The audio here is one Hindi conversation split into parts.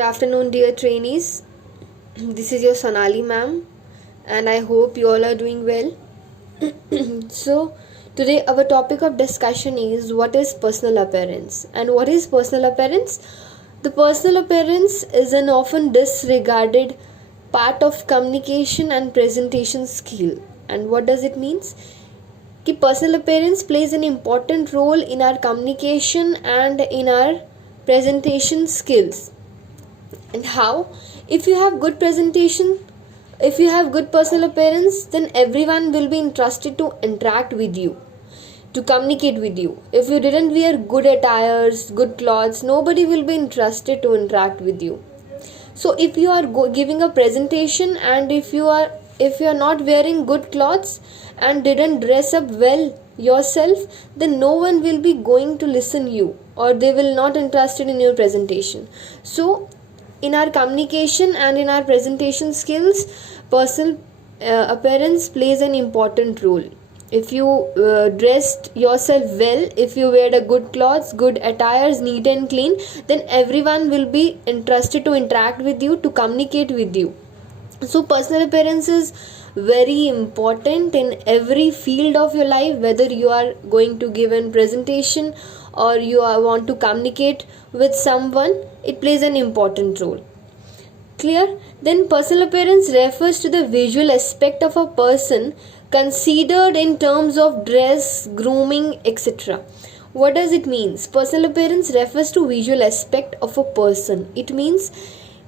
Good afternoon, dear trainees. This is your Sonali ma'am, and I hope you all are doing well. So, today our topic of discussion is what is personal appearance. And what is personal appearance? The personal appearance is an often disregarded part of communication and presentation skill. And what does it means? कि personal appearance plays an important role in our communication and in our presentation skills. And how? If you have good presentation, if you have good personal appearance, then everyone will be interested to interact with you, to communicate with you. If you didn't wear good attires, good clothes, nobody will be interested to interact with you. So if you are giving a presentation and if you are not wearing good clothes and didn't dress up well yourself, then no one will be going to listen you, or they will not interested in your presentation. So in our communication and in our presentation skills, personal appearance plays an important role. If you dressed yourself well, if you wear a good clothes, good attires, neat and clean, then everyone will be interested to interact with you, to communicate with you. So personal appearance is very important in every field of your life, whether you are going to give a presentation or you want to communicate with someone. It plays an important role. Clear? Then personal appearance refers to the visual aspect of a person considered in terms of dress, grooming, etc. What does it mean? Personal appearance refers to visual aspect of a person. It means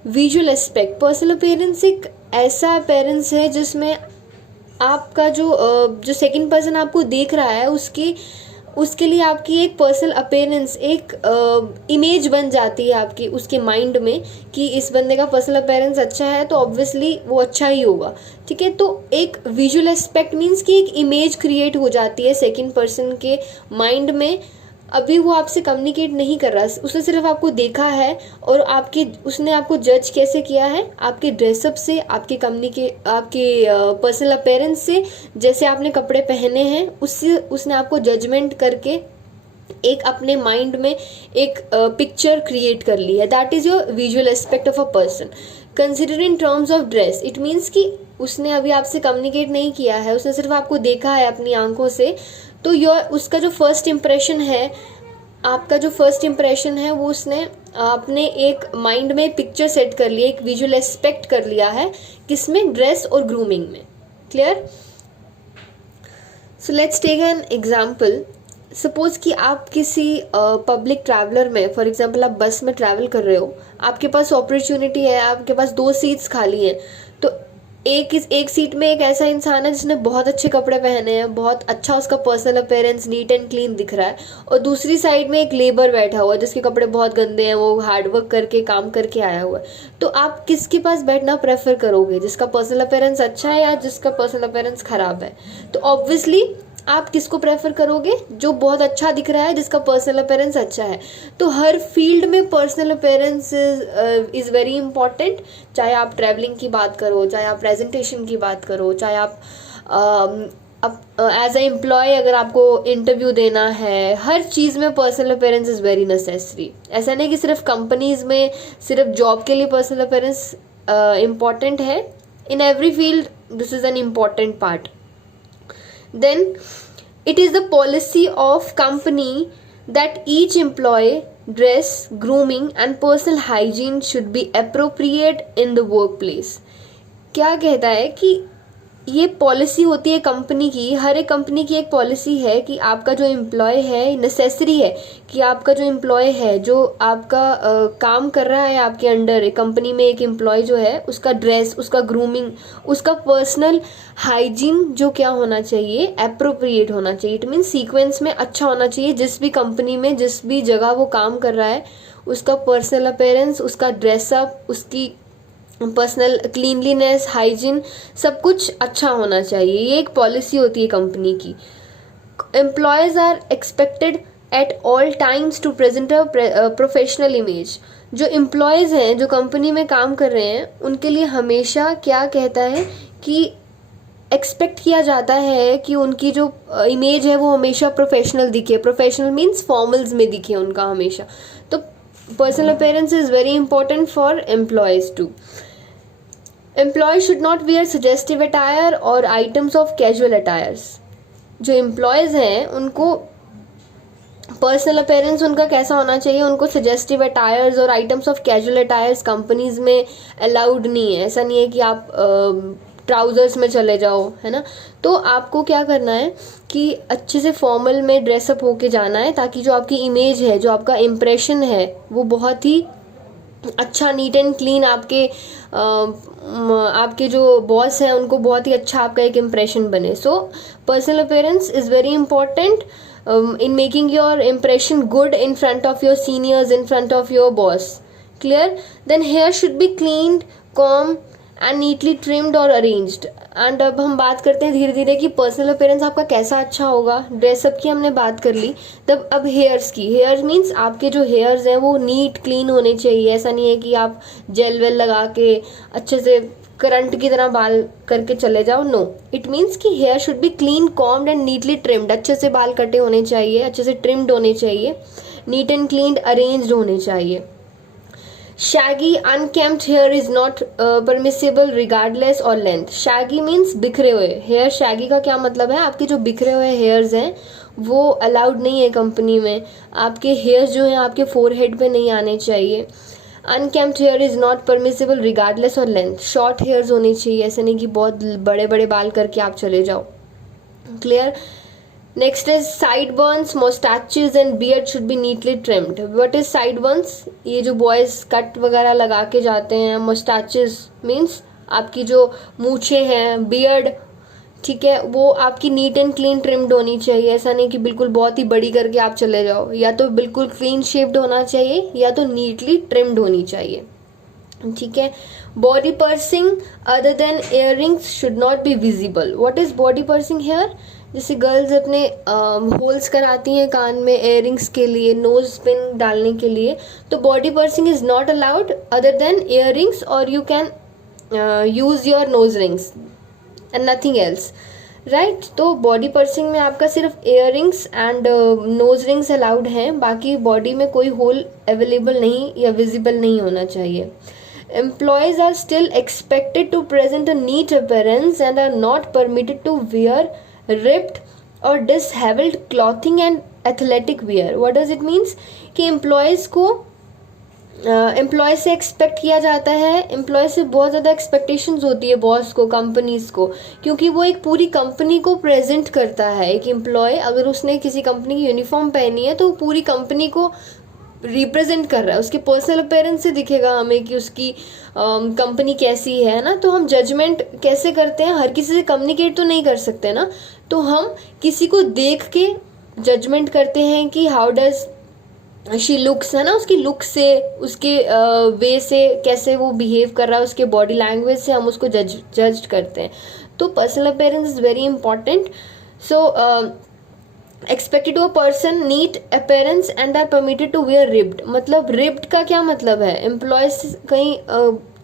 visual aspect. Personal appearance एक ऐसा appearance है जिसमें आपका जो सेकंड पर्सन आपको देख रहा है उसके लिए आपकी एक पर्सनल अपीयरेंस, एक इमेज बन जाती है आपकी उसके माइंड में कि इस बंदे का पर्सनल अपीयरेंस अच्छा है तो ऑब्वियसली वो अच्छा ही होगा. ठीक है, तो एक विजुअल एस्पेक्ट मीन्स कि एक इमेज क्रिएट हो जाती है सेकंड पर्सन के माइंड में. अभी वो आपसे कम्युनिकेट नहीं कर रहा, उसने सिर्फ आपको देखा है और उसने आपको जज कैसे किया है? आपके ड्रेसअप से, आपके पर्सनल अपीयरेंस से, जैसे आपने कपड़े पहने हैं उससे उसने आपको जजमेंट करके एक अपने माइंड में एक पिक्चर क्रिएट कर ली है. That is your visual aspect of a person. Consider in terms of dress, it means कि उसने अभी आपसे कम्युनिकेट नहीं किया है, उसने सिर्फ आपको देखा है अपनी आंखों से. तो उसका जो फर्स्ट इम्प्रेशन है, आपका जो फर्स्ट इम्प्रेशन है वो उसने अपने एक माइंड में पिक्चर सेट कर लिया, एक विजुअल एस्पेक्ट कर लिया है. किसमें? ड्रेस और ग्रूमिंग में. Clear? So let's take an example. Suppose कि आप किसी पब्लिक ट्रैवलर में, फॉर एग्जांपल आप बस में ट्रैवल कर रहे हो, आपके पास अपॉर्चुनिटी है, आपके पास 2 सीट्स खाली हैं. तो एक सीट में एक ऐसा इंसान है जिसने बहुत अच्छे कपड़े पहने हैं, बहुत अच्छा उसका personal appearance neat and clean दिख रहा है, और दूसरी साइड में एक लेबर बैठा हुआ है जिसके कपड़े बहुत गंदे हैं, वो हार्डवर्क करके काम करके आया हुआ है. तो आप किसके पास बैठना प्रेफर करोगे? जिसका पर्सनल अपीयरेंस अच्छा है या जिसका पर्सनल अपीयरेंस खराब है? तो ऑब्वियसली आप किसको प्रेफर करोगे? जो बहुत अच्छा दिख रहा है, जिसका पर्सनल अपीयरेंस अच्छा है. तो हर फील्ड में personal appearance is very important. चाहे आप ट्रैवलिंग की बात करो, चाहे आप प्रेजेंटेशन की बात करो, चाहे आप एज ए एम्प्लॉय अगर आपको इंटरव्यू देना है, हर चीज़ में personal appearance is very necessary. ऐसा नहीं कि सिर्फ कंपनीज में सिर्फ जॉब के लिए पर्सनल अपीयरेंस इम्पॉर्टेंट है. इन every field this is an important part. Then it is the policy of company that each employee dress, grooming and personal hygiene should be appropriate in the workplace. क्या कहता है कि ये पॉलिसी होती है कंपनी की, हर एक कंपनी की एक पॉलिसी है कि आपका जो एम्प्लॉय है, नेसेसरी है कि आपका जो एम्प्लॉय है, जो आपका काम कर रहा है आपके अंडर, एक कंपनी में एक एम्प्लॉय जो है, उसका ड्रेस, उसका ग्रूमिंग, उसका पर्सनल हाइजीन जो क्या होना चाहिए? एप्रोप्रिएट होना चाहिए. इट मीन्स सीक्वेंस में अच्छा होना चाहिए. जिस भी कंपनी में, जिस भी जगह वो काम कर रहा है, उसका पर्सनल अपीयरेंस, उसका ड्रेसअप, उसकी पर्सनल क्लीनलीनेस, हाइजीन, सब कुछ अच्छा होना चाहिए. ये एक पॉलिसी होती है कंपनी की. Employees are expected at all times to present a professional image. जो एम्प्लॉयज हैं, जो कंपनी में काम कर रहे हैं, उनके लिए हमेशा क्या कहता है कि एक्सपेक्ट किया जाता है कि उनकी जो इमेज है वो हमेशा प्रोफेशनल दिखे. प्रोफेशनल मीन्स फॉर्मल्स में दिखे उनका हमेशा. तो personal appearance is very important for employees too. Employees should not wear suggestive attire or items of casual attires. जो employees हैं उनको पर्सनल अपेयरेंस उनका कैसा होना चाहिए, उनको सजेस्टिव अटायर्स और items of casual attires companies में अलाउड नहीं है. ऐसा नहीं है कि आप ट्राउजर्स में चले जाओ, है ना. तो आपको क्या करना है कि अच्छे से फॉर्मल में ड्रेसअप होके जाना है, ताकि जो आपकी इमेज है, जो आपका इम्प्रेशन है, वो बहुत ही अच्छा, नीट एंड क्लीन, आपके जो बॉस हैं उनको बहुत ही अच्छा आपका एक इम्प्रेशन बने. So personal appearance is very important in making your impression good in front of your seniors, in front of your boss. Clear? Then hair should be cleaned, combed and neatly trimmed or arranged. And अब हम बात करते हैं धीरे धीरे कि पर्सनल अपेयरेंस आपका कैसा अच्छा होगा. ड्रेसअप की हमने बात कर ली, तब अब हेयर्स की. हेयर्स मीन्स आपके जो हेयर्स हैं वो नीट क्लीन होने चाहिए. ऐसा नहीं है कि आप जेल वेल लगा के अच्छे से करंट की तरह बाल करके चले जाओ. नो, इट मीन्स कि hair should be clean, combed and neatly trimmed. अच्छे से बाल कटे होने चाहिए, अच्छे से ट्रिम्ड होने चाहिए, नीट एंड क्लीन अरेंज्ड होने चाहिए. Shaggy uncombed hair is not permissible regardless of length. Shaggy means बिखरे हुए हेयर. शैगी का क्या मतलब है, आपके जो बिखरे हुए हेयर्स हैं वो अलाउड नहीं है कंपनी में. आपके हेयर्स जो हैं आपके फोरहेड पे नहीं आने चाहिए. Uncombed hair is not permissible regardless of length. Short hairs होने चाहिए, ऐसे नहीं कि बहुत बड़े बड़े बाल करके आप चले जाओ. Clear? Next is sideburns, moustaches and beard should be neatly trimmed. What is sideburns? ये जो बॉयज कट वगैरह लगा के जाते हैं. मोस्टैचेस मीन्स आपकी जो मूछें हैं, बियर्ड, ठीक है, वो आपकी नीट एंड क्लीन ट्रिम्ड होनी चाहिए. ऐसा नहीं कि बिल्कुल बहुत ही बड़ी करके आप चले जाओ. या तो बिल्कुल क्लीन शेप्ड होना चाहिए या तो नीटली ट्रिम्ड होनी चाहिए. ठीक है. Body piercing other than earrings should not be visible. What is body piercing here? जैसे गर्ल्स अपने होल्स कराती हैं कान में इयररिंग्स के लिए, नोज पिन डालने के लिए. तो body piercing is not allowed other than earrings, और you can use your nose rings and nothing else, right. तो बॉडी पर्सिंग में आपका सिर्फ earrings and nose rings allowed हैं. बाकी बॉडी में कोई होल अवेलेबल नहीं या विजिबल नहीं होना चाहिए. Employees are still expected to present a neat appearance and are not permitted to wear ripped और disheveled clothing and athletic wear. What does it means? कि एम्प्लॉयज़ को एम्प्लॉय से एक्सपेक्ट किया जाता है, एम्प्लॉय से बहुत ज़्यादा एक्सपेक्टेशंस होती है बॉस को, कंपनीज को, क्योंकि वो एक पूरी कंपनी को प्रेजेंट करता है. एक एम्प्लॉय अगर उसने किसी कंपनी की यूनिफॉर्म पहनी है तो वो पूरी कंपनी को रिप्रेजेंट कर रहा है. उसके पर्सनल अपीयरेंस से दिखेगा हमें कि उसकी कंपनी कैसी है ना. तो हम जजमेंट कैसे करते हैं, हर किसी से कम्युनिकेट तो नहीं कर सकते ना, तो हम किसी को देख के जजमेंट करते हैं कि हाउ डज शी लुक्स, है ना. उसकी लुक से, उसके वे से, कैसे वो बिहेव कर रहा है, उसके बॉडी लैंग्वेज से हम उसको जज करते हैं. तो personal appearance is very important. So expected to a person neat appearance and are permitted to wear ripped. मतलब रिब्ड का क्या मतलब है? एम्प्लॉयज कहीं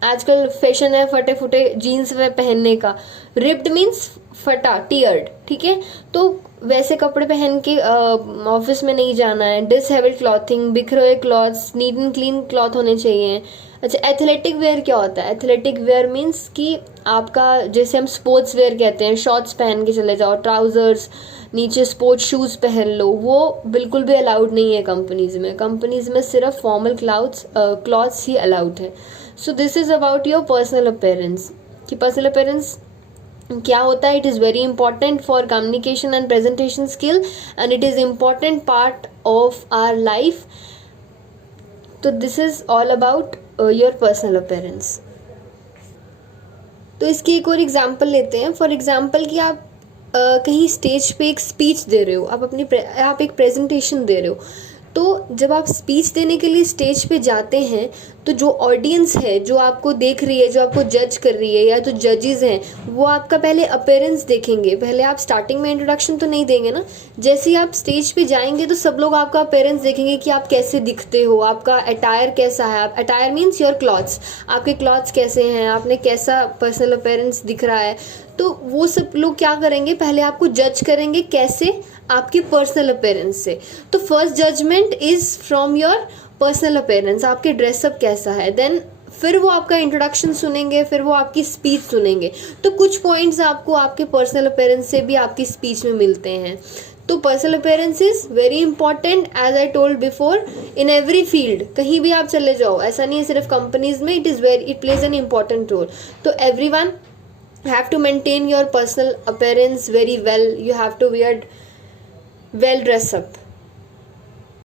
आजकल फैशन है फटे फुटे जीन्स वे पहनने का. रिब्ड मीन्स फटा, टियर्ड, ठीक है. तो वैसे कपड़े पहन के ऑफिस में नहीं जाना है. डिसहेवेल्ड क्लॉथिंग, बिखरे हुए clothes, neat and clean cloth होने चाहिए. अच्छा, एथलेटिक वेयर क्या होता है? एथलेटिक वेयर मीन्स कि आपका, जैसे हम स्पोर्ट्स वेयर कहते हैं, शॉर्ट्स पहन के चले जाओ, ट्राउजर्स, नीचे स्पोर्ट्स शूज़ पहन लो, वो बिल्कुल भी अलाउड नहीं है कंपनीज में. कंपनीज में सिर्फ फॉर्मल क्लॉथ्स ही अलाउड है. So this is about your personal appearance. कि पर्सनल अपीयरेंस क्या होता है? It is very important for communication and presentation skill and it is important part of our life. तो this is all about your personal appearance. तो इसकी एक और एग्जांपल लेते हैं. फॉर एग्जांपल कि आप कहीं स्टेज पे एक स्पीच दे रहे हो, आप एक प्रेजेंटेशन दे रहे हो. तो जब आप स्पीच देने के लिए स्टेज पे जाते हैं तो जो ऑडियंस है, जो आपको देख रही है, जो आपको जज कर रही है, या जो जजेस हैं, वो आपका पहले अपीयरेंस देखेंगे. पहले आप स्टार्टिंग में इंट्रोडक्शन तो नहीं देंगे ना. जैसे ही आप स्टेज पे जाएंगे तो सब लोग आपका अपीयरेंस देखेंगे कि आप कैसे दिखते हो, आपका अटायर कैसा है. आप अटायर मीन्स योर क्लॉथ्स, आपके क्लॉथ्स कैसे हैं, आपने कैसा पर्सनल अपीयरेंस दिख रहा है. तो वो सब लोग क्या करेंगे, पहले आपको जज करेंगे. कैसे? आपके पर्सनल अपीयरेंस से. तो first judgment is from your personal appearance, आपके ड्रेसअप कैसा है, देन फिर वो आपका इंट्रोडक्शन सुनेंगे, फिर वो आपकी स्पीच सुनेंगे। तो कुछ पॉइंट्स आपको आपके पर्सनल अपेयरेंस से भी आपकी स्पीच में मिलते हैं। तो personal appearance is very important as I told before in every field. कहीं भी आप चले जाओ, ऐसा नहीं है सिर्फ कंपनीज में, it plays an important role. तो everyone have to maintain your personal appearance very well. You have to wear well dress up.